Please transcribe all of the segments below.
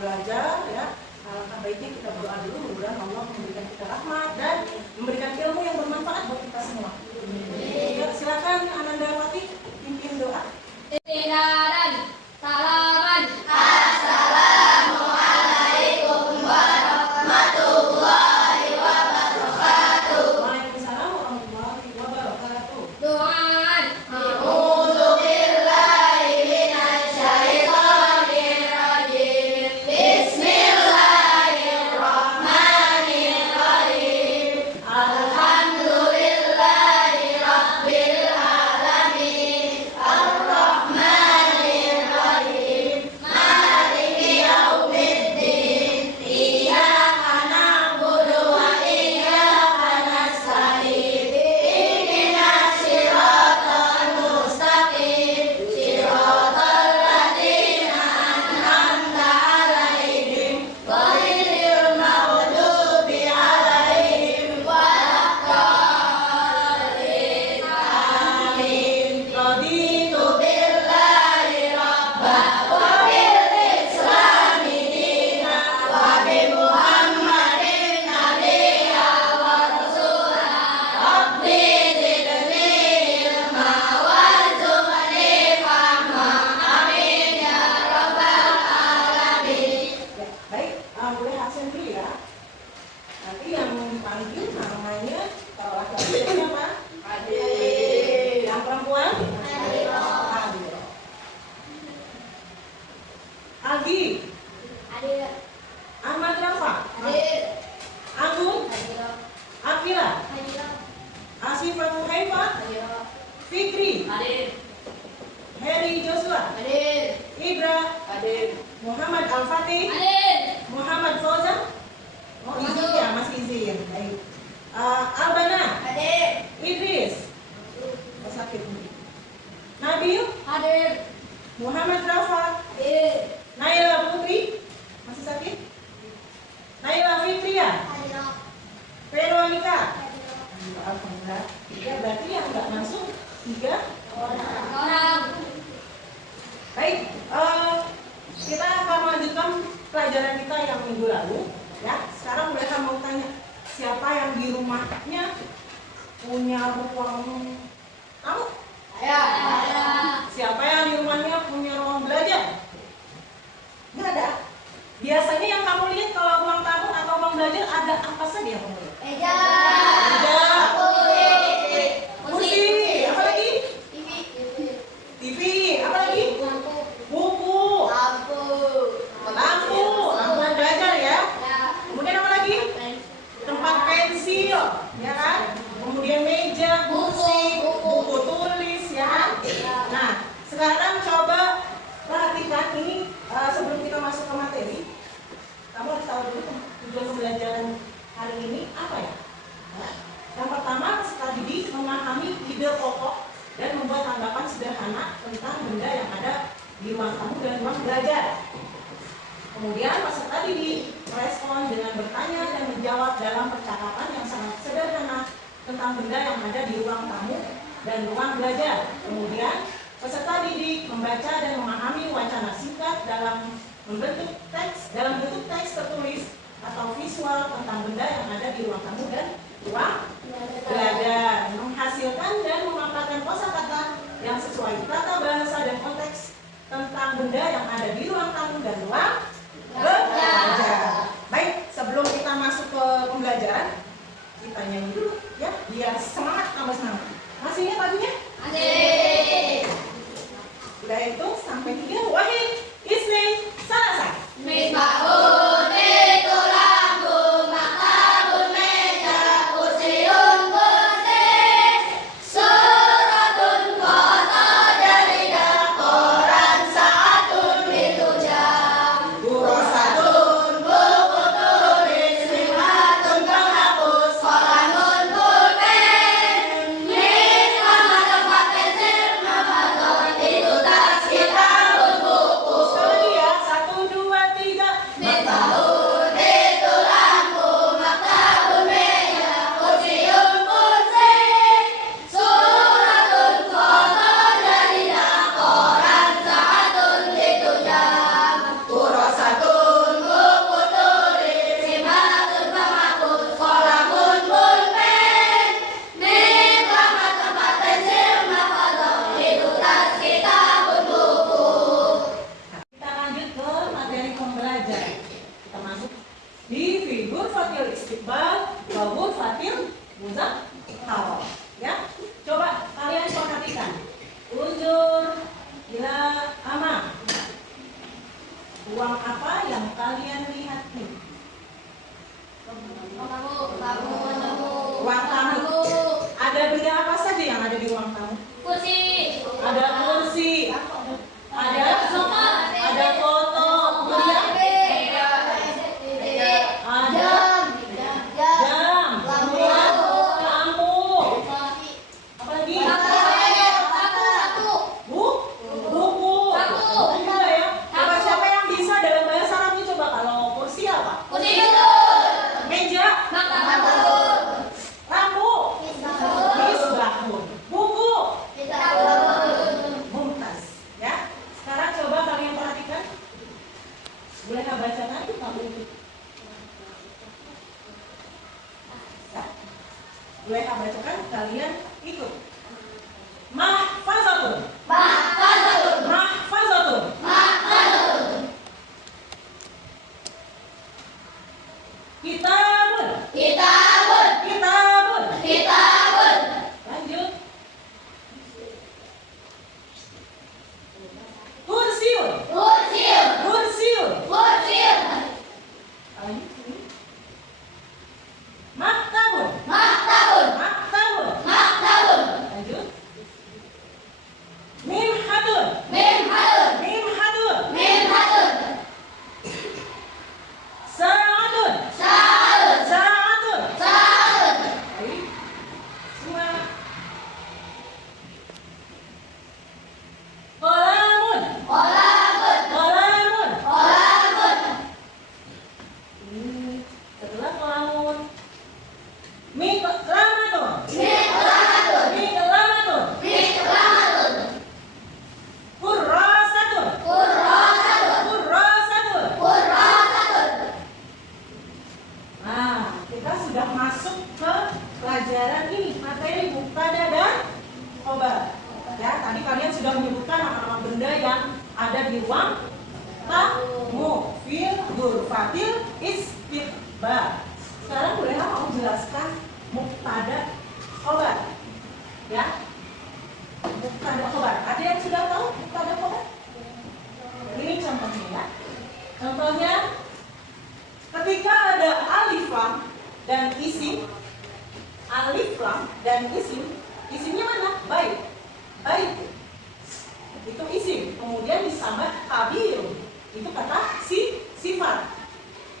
belajar ya. Alangkah baiknya kita berdoa dulu, mudah-mudahan Allah memberikan kita rahmat dan memberikan ilmu yang bermanfaat buat kita semua. Ya, silakan Anandawati pimpin doa. Istidaran, salaman, Assalamualaikum warahmatullahi wabarakatuh. Waalaikumsalam warahmatullahi wabarakatuh. doaan, A'udzu billahi minasyaitonir rajim. Bismillahirrahmanirrahim. Alhamdulillahi rabbil alamin. Arrahmanir rahim. Maliki yaumiddin. Iyyaka na'budu wa iyyaka nasta'in. Ihdinas siratal mustaqim. Siratal ladzina an'amta 'alaihim ghairil maghdubi 'alaihim waladdallin. Amin. Raditu billahi rabban wa bil islami dinan wa bi Muhammadin nabiyyan wa rasulan. Rabbi zidni ilma warzuqni fahma. Amin ya rabbal alamin. Ya, baik, boleh absen dulu ya. Nanti yang dipanggil namanya kalau laki-laki siapa? Yang perempuan? Adiro. Algi, hadir, Ahmad Rafa, hadir, Agung, hadir, Akila, hadir, Asifah Muhaifa, hadir, Fikri, hadir, Heri Joshua, hadir, Ibra, hadir, Muhammad Al-Fatih, hadir, Muhammad Fauzan. Oh, izin ya, Mas izin. Baik. Albana, hadir, Idris, oh, sakit. Nabil, hadir, Muhammad Rafa, hadir, Naila Putri, masih sakit? Naila Fitria, Veronica. Alhamdulillah. Ya, berarti yang nggak masuk 3 orang, Baik, kita akan melanjutkan pelajaran kita yang minggu lalu. Ya, sekarang mereka mau tanya siapa yang di rumahnya punya ruang tamu? saya, Siapa yang di rumahnya punya ruang belajar? Nggak ada. Biasanya yang kamu lihat kalau ruang tamu atau ruang belajar ada apa saja yang kamu lihat? meja, Ada kursi, kursi, apa lagi? TV, TV, apa lagi? lampu, Buku, lampu belajar ya. Kemudian apa lagi? Tempat pensil, ya kan? Kemudian meja, kursi, buku tulis, ya kan? Nah, sekarang coba perhatikan ini sebelum kita masuk ke materi. Kamu harus tahu dulu tujuan pembelajaran hari ini apa ya? Nah, yang pertama, peserta didik memahami ide pokok dan membuat tanggapan sederhana tentang benda yang ada di ruang tamu dan ruang belajar. Kemudian peserta didik merespon dengan bertanya dan menjawab dalam percakapan yang sangat sederhana tentang benda yang ada di ruang tamu dan ruang belajar. Kemudian peserta didik membaca dan memahami wacana singkat dalam bentuk teks tertulis atau visual tentang benda yang ada di ruang tamu dan ruang belajar, menghasilkan dan memaparkan kosakata yang sesuai tata bahasa dan konteks tentang benda yang ada di ruang tamu dan ruang belajar. Baik, sebelum kita masuk ke pembelajaran, kita nyanyi dulu ya, biar semangat, tambah semangat. Masih ingat lagunya? hadir, Udah itu sampai 3, Wahid, Isnin, Salasa. Misbahun itu lampu, maktabun meja, kursiun kursi, suratun kota jaridah, koran saatun itu jam. Uang apa yang kalian lihat nih? Uang tamu. Ada benda apa saja yang ada di ruang tamu? Kursi. Ada kursi, ada foto, kemudian ada jam, kemudian lampu, apa lagi? Buku. Itu juga ya. Coba siapa yang bisa dalam bahasa Arabnya coba kalau kursi apa? Meja, lampu, misbahun, buku. Mumtaz, ya. Sekarang coba kalian perhatikan. Boleh nggak bacakan kamu itu? Boleh nggak bacakan? Kalian ikut. Mahfazatun. Mahfazatun. Kitabun. Kitabun. Lanjut. Kursiun. Lanjut. Maktabun. Lanjut. Mimhatun. Sa'atun. Baik. Semua. Qalamun. Ini setelah qalamun. Miqlamatun. Kurrasatun. Nah, kita sudah masuk ke pelajaran ini, materi mubtada dan khobar. Ya, tadi kalian sudah menyebutkan nama-nama benda yang ada di ruang tamu, fil, dur, fatil, istiqbal. Sekarang bolehlah kamu jelaskan mubtada khobar. Ya, mubtada khobar. Ada yang sudah tahu mubtada khobar? Ini contohnya ya. Contohnya ketika ada alif lam dan isim, isimnya mana? Baik. Itu isim. Kemudian disambat kabir. Itu kata sifat.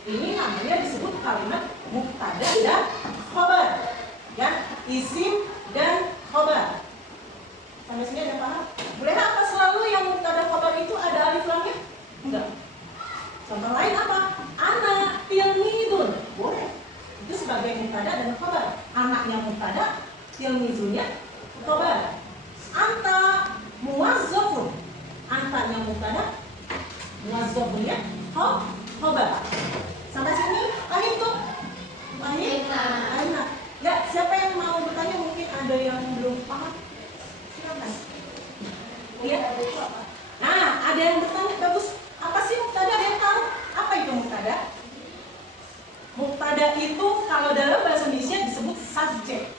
Ini namanya disebut kalimat mubtada dan khobar. Ya, isim dan khobar. Sampai sini ada paham? Boleh apa selalu yang mubtada khobar itu ada alif lamnya? Enggak. Contoh lain apa? Ana tilmidun. Boleh. Itu sebagai mubtada dan khobar. Anaknya mubtada, tilmidunnya khobar. Anta muwazzafun. Antanya mubtada, muwazzafunnya khobar. Sampai sini paham tuh? Paham? Ya, siapa yang mau bertanya? Mungkin ada yang belum paham. Silakan. Iya. Nah, ada yang bertanya, bagus. Apa sih mubtada? Ada yang tahu? Apa itu mubtada? Mubtada itu kalau dalam bahasa Indonesia disebut subjek.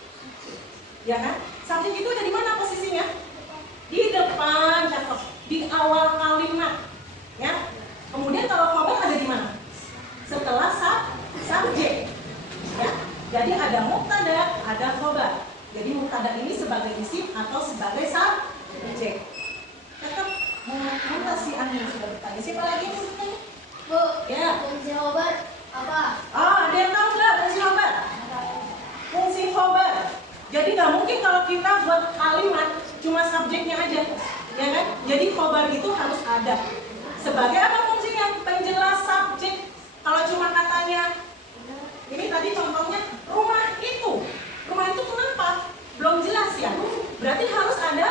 Ya kan? Subjek itu ada di mana posisinya? Di depan, cakep. Di awal kalimat. Ya. Kemudian kalau khobar ada di mana? Setelah subjek. Ya. Jadi ada mubtada, ada khobar. Jadi mubtada ini sebagai isim atau sebagai subjek. Tetap mana si Ani yang sudah bertanya? Siapa lagi yang bertanya? Bu, Ya. fungsi khobar apa? Ada yang tahu nggak fungsi khobar? Fungsi khobar. Jadi nggak mungkin kalau kita buat kalimat cuma subjeknya aja, ya kan? Jadi khobar itu harus ada. Sebagai apa fungsinya? Penjelas subjek. Kalau cuma katanya, ini tadi contohnya rumah itu kenapa? Belum jelas ya. Berarti harus ada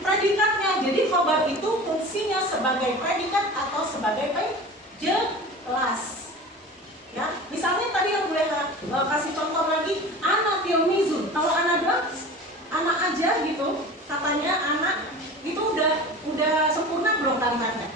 predikatnya. Jadi khobar itu fungsinya sebagai predikat atau sebagai penjelas. Ya, misalnya tadi yang boleh kasih contoh lagi, anak tilmizun. Kalau anak doang, anak aja gitu, katanya anak itu udah sempurna belum kalimatnya?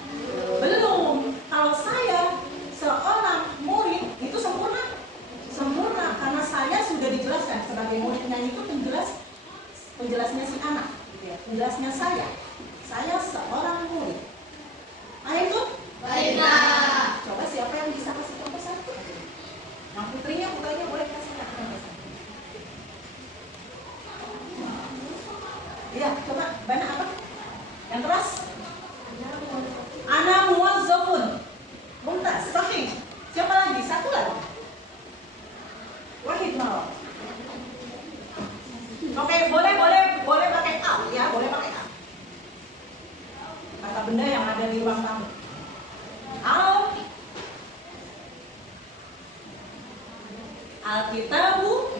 Alkitabu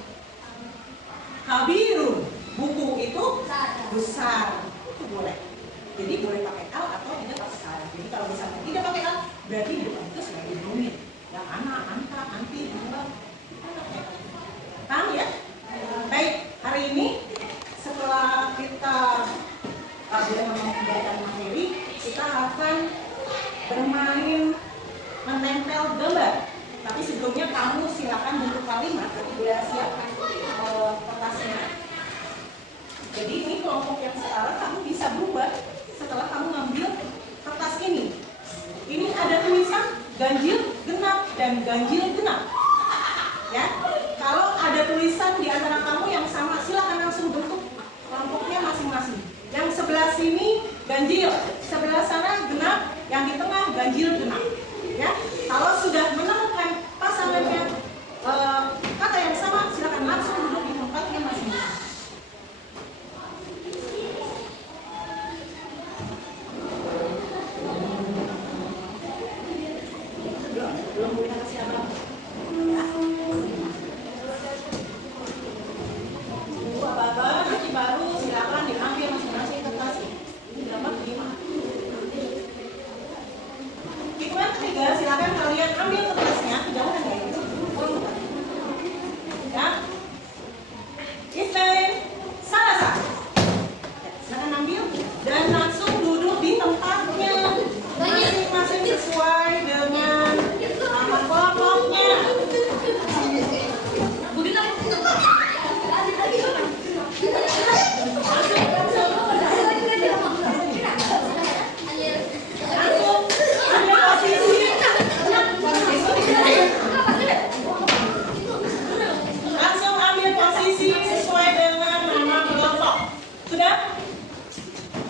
kabirun. Buku itu besar. Itu boleh. Jadi boleh pakai al atau tidak pakai al. Jadi kalau misalnya tidak pakai al, berarti di depan itu sebagai domir. Yang anak, anta, anti, mbak. Paham ya? Baik, hari ini setelah kita memberikan materi, kita akan bermain menempel gambar. Tapi sebelumnya kamu silakan bentuk kalimat, sudah siapkan kertasnya. Jadi ini kelompok yang sekarang kamu bisa berubah setelah kamu ngambil kertas ini. Ini ada tulisan ganjil genap dan ganjil genap. Ya, kalau ada tulisan di antara kamu yang sama, silakan langsung bentuk kelompoknya masing-masing. Yang sebelah sini ganjil, sebelah sana genap, yang di tengah ganjil genap. Ya, kalau sudah menemukan pasangannya kata yang sama, silakan langsung duduk di tempatnya masing-masing. Belum boleh kasih apa? Bapak-bapak masih baru, silakan diambil masing-masing kertas. Ini dapat 5. Hitungan ketiga, silakan kalian ambil kertasnya, kejauhan ya itu. Ya. Ismail, Salasa. Ya, silakan ambil dan langsung duduk di tempatnya masing-masing sesuai dengan nama kelompoknya. Langsung ambil posisi sesuai dengan nama kelompok. Sudah?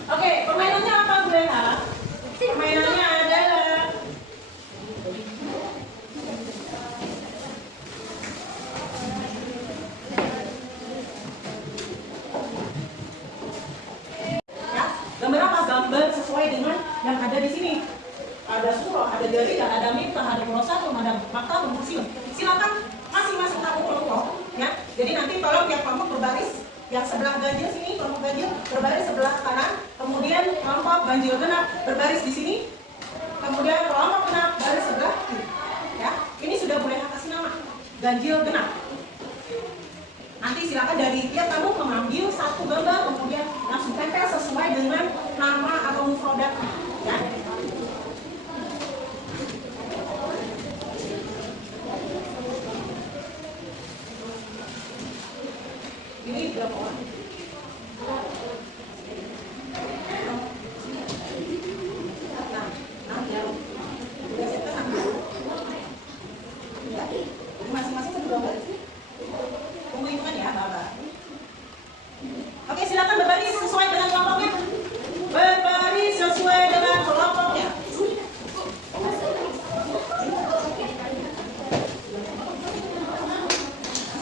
Oke, permainannya apa, Bu Leha? Permainannya adalah ya, gambar apa? Gambar sesuai dengan yang ada di sini. Ada surah, ada jaridah, ada miftah, ada murosatum, ada maktab, museum. Silakan masing-masing kamu kelompok, ya. Jadi nanti tolong tiap kelompok berbaris. Yang sebelah ganjil sini, kelompok ganjil berbaris sebelah kanan. Kemudian kelompok ganjil genap berbaris di sini. Kemudian kelompok genap baris sebelah kiri. Ya, ini sudah boleh kasih nama ganjil genap. Nanti silakan dari tiap kamu mengambil satu gambar, kemudian langsung tempel sesuai dengan nama atau mufradatnya. Ya. Ini berapa orang? Masing-masing satu gambar. Tunggu hitungan ya, Bapak. Oke, silakan berbaris sesuai dengan kelompoknya. Berbaris sesuai dengan kelompoknya.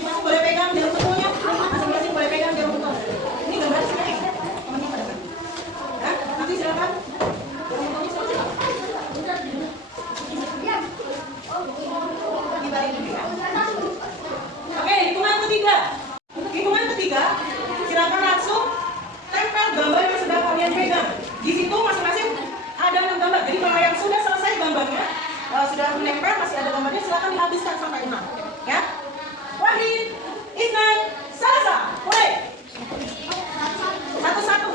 Masing-masing boleh pegang jarum betulnya. Masing-masing boleh pegang jarum betul. Ini gambar sini. Temannya pada kan? Ya, nanti silakan. Jarum betulnya silakan. Dibalik dulu ya. Oke, hitungan ketiga. Hitungan ketiga, silakan langsung tempel gambar yang sudah kalian pegang. Di situ masing-masing ada 6 gambar. Jadi kalau yang sudah selesai gambarnya, sudah menempel, masih ada gambarnya, silakan dihabiskan sampai 6. Ya. Wahid, Isnan, Salasa, mulai. Satu-satu,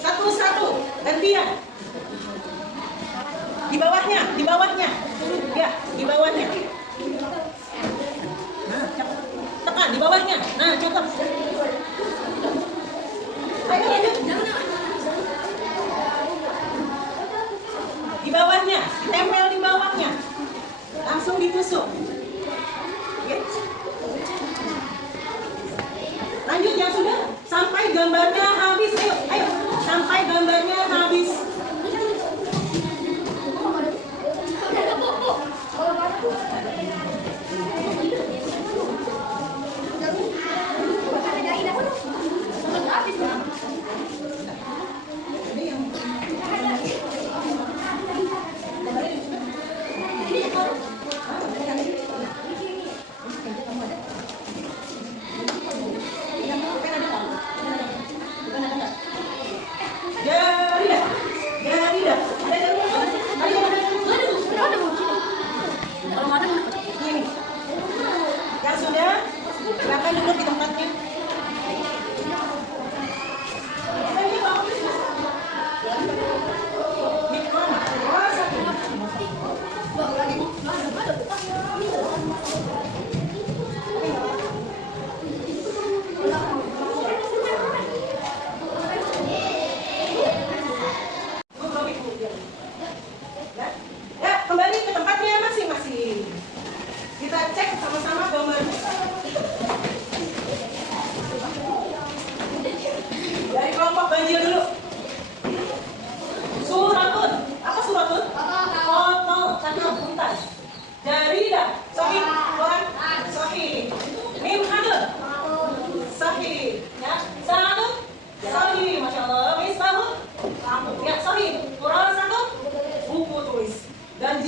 satu-satu, gantian. Di bawahnya, di bawahnya. Ya, di bawahnya. Nah, tekan di bawahnya. Nah, cukup. Ayo lanjut. Di bawahnya, tempel di bawahnya. Langsung ditusuk. Oke. Lanjut yang sudah sampai gambarnya habis. Ayo, ayo. Sampai gambarnya habis.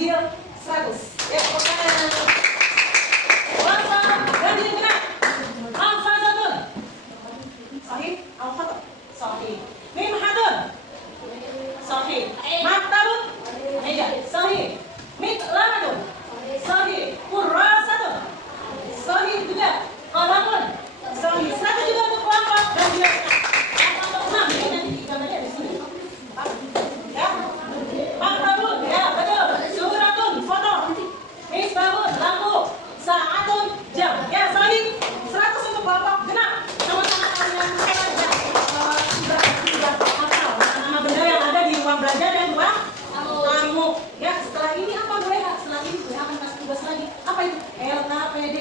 ganjil 100. Ya, oke. Kelompok ganjil genap Al-Fatun. Sahih, Al-Fatun. Sahih. Mim Hatun. Sahih. Maktabun. Meja. Sahih. Miklamadun. Sahih. Kurasatun. Sahih juga. Qalamun. Sahih. 100 juga untuk kelompok ganjil genap. Kelompok 6 ini nanti gambarnya di sini. Ya. Maktabun. Ya, betul. Suratun. Foto. Misbahun. Lampu. Saatun. Jam. Ya, sahih. 100 untuk kelompok genap. Sama-sama kalian sudah hafal nama benda yang ada di ruang belajar dan ruang tamu. Ya, setelah ini apa boleh? Setelah ini gue akan kasih tugas lagi. Apa itu? LKPD.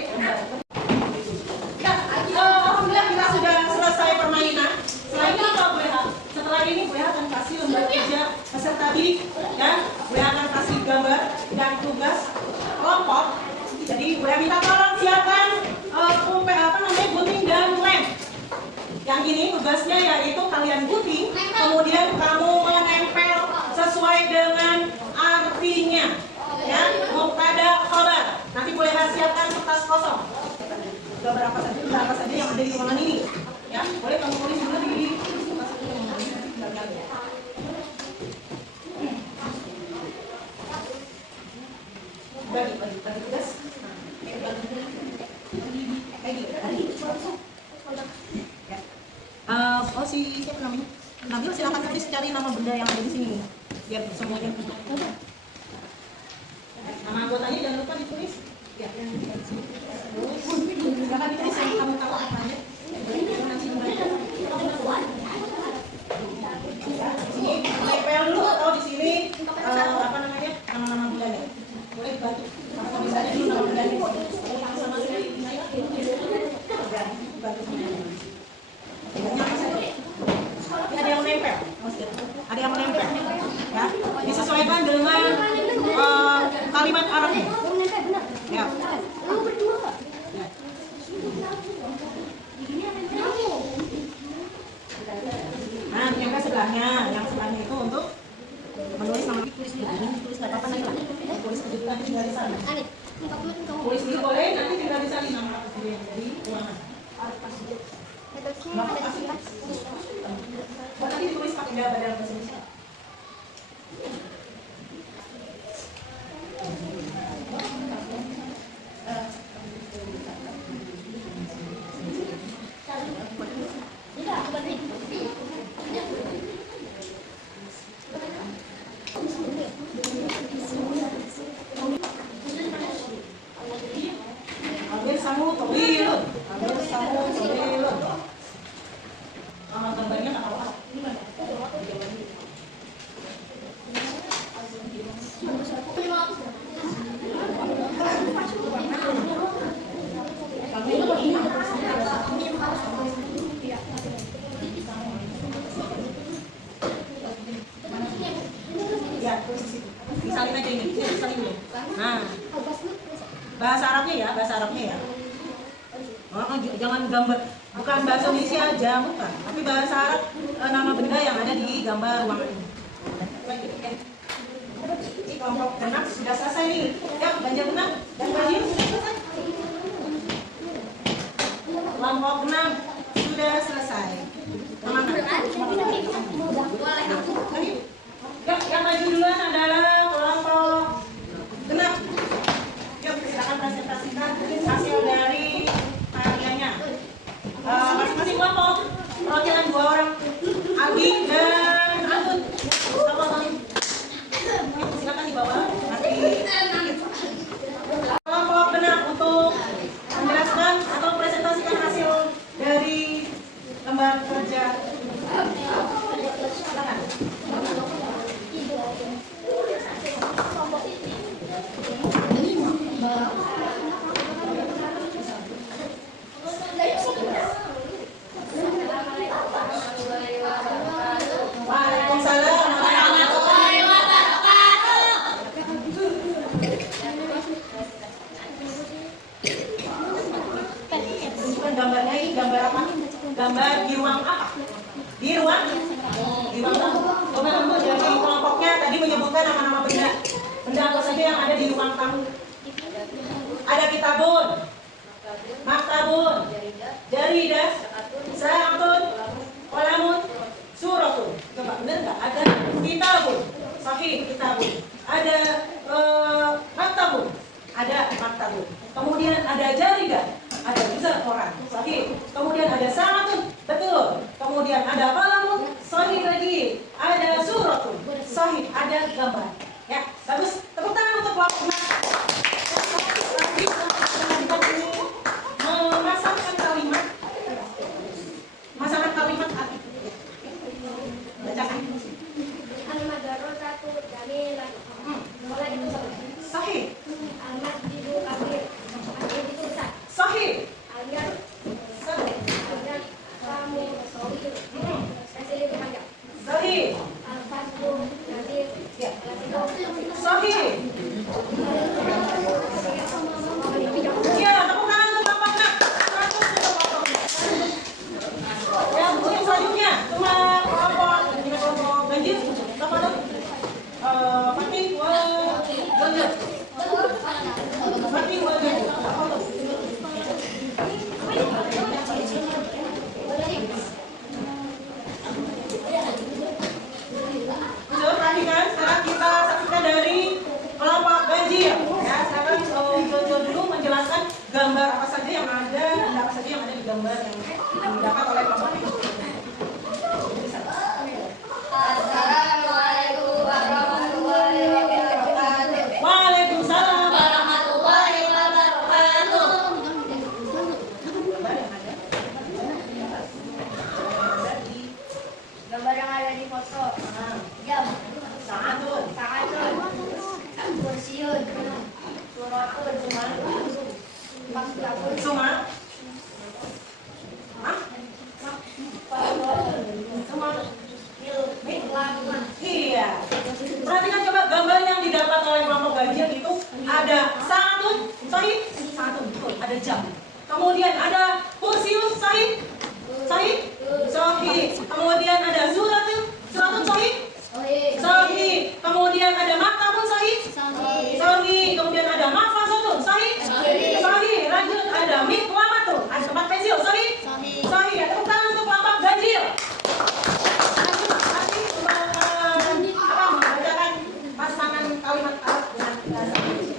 Ya, alhamdulillah kita sudah selesai permainan. Setelah ini apa boleh? Setelah ini gue akan kasih lembar kerja peserta didik dan gue akan kasih gambar dan tugas kelompok. Jadi gue minta tolong siapkan gunting dan lem. Yang ini tugasnya yaitu kalian gunting, kemudian kamu menempel sesuai dengan artinya. Ya, mubtada khabar. Nanti boleh siapkan kertas kosong. Gambar apa saja yang ada di ruangan ini. Ya, boleh kamu tulis dulu di kertas ini. Bagi tugas. Siapa namanya? Nabil, silakan tulis cari nama benda yang ada di sini biar semuanya nama anggotanya jangan lupa ditulis. Ya, yang di sini. Silakan ditulis yang kamu tahu namanya. Di sini tempel dulu atau di sini apa namanya? Nama-nama bendanya. Boleh bantu. Kalau bisa dulu nama bendanya. Sama sekali bantu semuanya. Ada yang menempel, ada yang menempel, ya. Disesuaikan dengan kalimat Arabnya. Ya. Nah, yang sebelahnya, itu untuk menulis nama. Tulis nggak apa-apa nanti lah. Tulis kejutan tinggal di sana. Tulis dulu boleh, nanti tinggal di sana nama di ruangan. Nanti ditulis pakai gambar dalam bahasa Indonesia. Ambil samu tawilun. Gambarnya nggak apa-apa. Ya, disalin aja ini. Disalin dulu. Nah, bahasa Arabnya ya. Oh, jangan gambar, bukan bahasa Indonesia aja, bukan. Tapi bahasa Arab nama benda yang ada di gambar ruangan ini. Ini kelompok genap sudah selesai nih. Ya, ganjil genap dan ganjil sudah selesai. Kelompok genap sudah selesai. Ya, yang maju duluan adalah kelompok genap. Yuk, silakan presentasikan hasil dari karyanya. Masing-masing kelompok perwakilan 2 orang, Aldi dan Antun. Silakan dibawa. Kelompok genap untuk menjelaskan atau presentasikan hasil dari lembar kerja. Silakan. Waalaikumsalam warahmatullahi wabarakatuh. Bukan gambarnya ini, gambar apa? Gambar di ruang apa? Di ruang tamu. Jadi kelompoknya tadi menyebutkan nama-nama benda. Benda apa saja yang ada di ruang tamu. Ada kitabun, maktabun, jaridah, sa'atun, qalamun, suratun. Coba benar nggak? Ada kitabun, sahih kitabun. Ada maktabun, ada maktabun. Kemudian ada jaridah, ada juga koran, sahih. Kemudian ada sa'atun, betul. Kemudian ada qalamun, sahih lagi. Ada suratun, sahih. Ada gambar. Ya, bagus. Tepuk tangan untuk kelompok memasangkan kalimat arti. Bacakan. Al-madrasatu jamilah. Mulai itu Sahih. al-masjidu kabir. Masjid itu besar. Sahih. Alian alian kamu sawir. Hasil itu panjang. Sahih. Al-faslu nadir. Ya. Sahih. Ya, tepuk tangan untuk Bapak Nak. 100 untuk Bapak Nak. Yang selanjutnya cuma kelompok ganjil. Apa tuh? Fatih wal ganjil. Fatih wal ganjil. Apa tuh? Sudah perhatikan, sekarang kita saksikan dari kelompok ganjil. Ya, sekarang Jojo dulu menjelaskan gambar apa saja yang ada, apa saja yang ada di gambar yang didapat oleh kelompok ini. Assalamualaikum warahmatullahi wabarakatuh. Waalaikumsalam Warahmatullahi wabarakatuh. Gambar yang ada di foto. Jam. Sa'atun. Sa'atun. Kursiun. Suratun. Maktabun. Suma. Suma. Miklaman. Iya. Perhatikan coba gambar yang didapat oleh kelompok ganjil itu ada sa'atun, sahih, sa'atun, betul, ada jam. Kemudian ada kursiun, sahih, sahih, sahih. Kemudian ada suratun, suratun sahih, sahih. Kemudian ada maktabun sahih, sahih. Kemudian ada mahfazatun sahih, sahih. Lanjut ada miklamatun, ada tempat pensil sahih, sahih. Tepuk tangan untuk kelompok ganjil. Lanjut nanti apa membacakan pasangan kalimat Arab dengan bahasa Indonesia.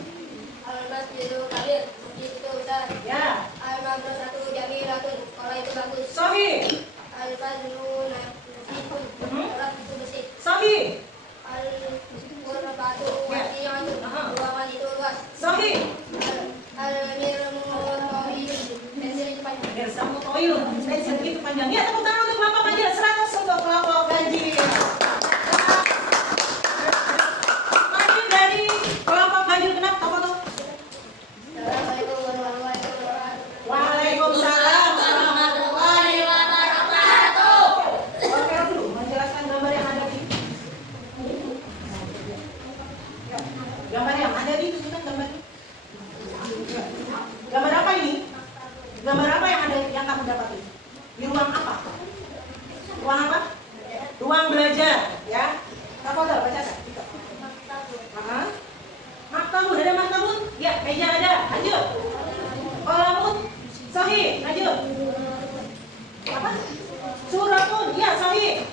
Al-masjidu kabir. Masjid itu besar. Ya, Al-madrasatu jamilatun. Sekolah itu bagus. sahih, Al-fadlu nasifun. Kelas itu bersih. sahih, Al-qurbatu wasi'atun. Ruangan itu luas. sahih. Al-mirmu tawiyun. Pensil itu panjang. Bersamu toyun, pensil itu panjang. Ya, tepuk tangan untuk kelompok ganjil. 100 untuk kelompok ganjil. Lanjut dari kelompok ganjil genap apa tuh? Assalamualaikum warahmatullahi wabarakatuh. Waalaikumsalam Warahmatullahi wabarakatuh. Oke dulu menjelaskan gambar yang ada di gambar yang ada di tunjukkan gambar. Gambar apa ini? Gambar apa yang ada yang kamu dapati? Di ruang apa? Ruang apa? Ruang belajar, ya. Apa udah baca? Maktabun, ada maktabun? Ya, meja ada. Lanjut. Qalamun, sahih. Lanjut. Apa? Suratun, ya sahih.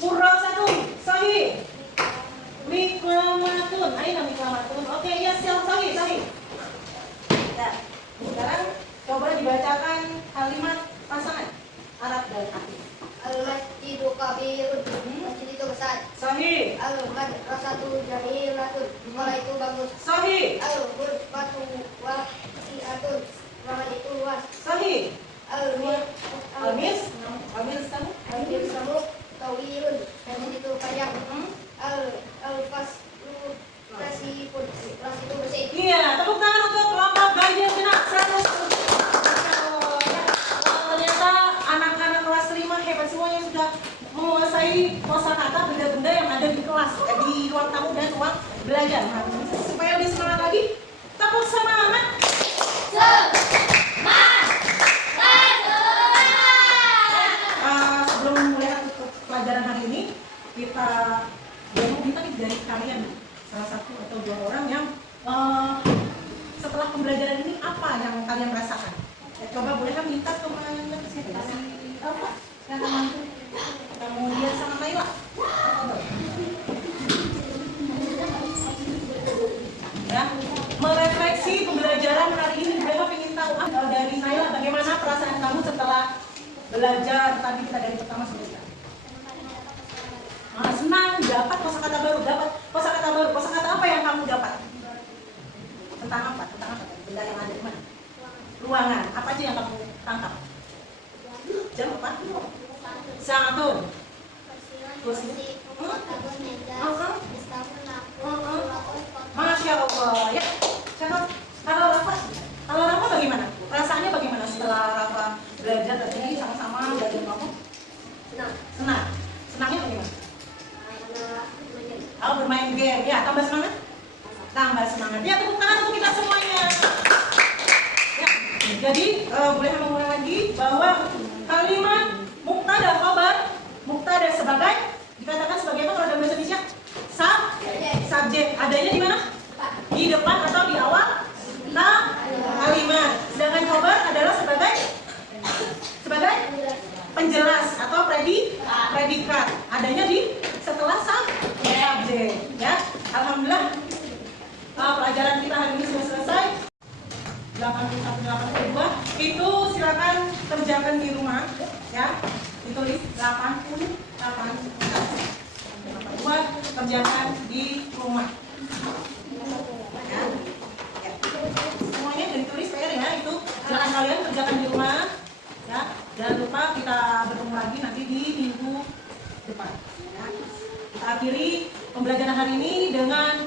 Kurasatun, sahih. Miklamatun, ayo miklamatun. Oke, ya sahih, sahih. Nah, sekarang coba dibacakan kalimat pasangan Arab dan Arab. Al-masjidu kabirun. Masjid itu besar. Sahih, Al-madrasatu jamilatun. Sekolah itu bagus. sahih, Al-qurbatu wasi'atun. Ruangan itu luas. sahih. Almis, kamu? Al-mirmu tawiyun. Pensil itu panjang. Al-faslu nasifun. Kelas itu bersih. Iya, tepuk tangan untuk kelompok ganjil genap 100. Ternyata anak-anak kelas 5 hebat semuanya sudah menguasai kosakata benda-benda yang ada di kelas, di ruang tamu dan ruang belajar. Nah, supaya lebih semangat lagi, tepuk semangat. Sebelum mulai pelajaran hari ini, kita dari kalian salah satu atau 2 orang yang setelah pembelajaran ini apa yang kalian rasakan? Ya, coba boleh kan minta temannya ke sini kasih apa? Yang temanku. Kemudian sama Naila. Ya, merefleksi pembelajaran hari ini. Mereka ingin tahu dari Naila bagaimana perasaan kamu setelah belajar tadi kita dari pertama sampai sekarang. Senang, dapat kosakata baru, kosakata apa yang kamu dapat? Tentang apa? Benda yang ada di mana? Ruangan, apa aja yang kamu tangkap? Jam apa? Satu. Kursi. Masya Allah, ya. Kalau Rafa bagaimana? Perasaannya bagaimana setelah Rafa belajar tadi sama-sama belajar kamu? Senang. Senangnya bagaimana? Oh, bermain game, ya. Tambah semangat? Tambah semangat. Ya, tepuk tangan untuk kita semuanya. Ya, jadi boleh mengulang lagi bahwa kalimat mubtada khabar, mubtada sebagai dikatakan sebagai apa kalau dalam bahasa Indonesia? Subjek. Adanya di mana? Di depan atau di awal kalimat. Sedangkan khabar adalah sebagai penjelas atau predikat. Adanya di setelah subjek. Ya, alhamdulillah pelajaran kita hari ini sudah selesai. 81-82 itu silakan kerjakan di rumah, ya. Ditulis 80-82 kerjakan di rumah. Ya. Ya. Semuanya ditulis PR ya, itu silakan kalian kerjakan di rumah. Ya, jangan lupa kita bertemu lagi nanti di minggu depan. Ya. Kita akhiri pembelajaran hari ini dengan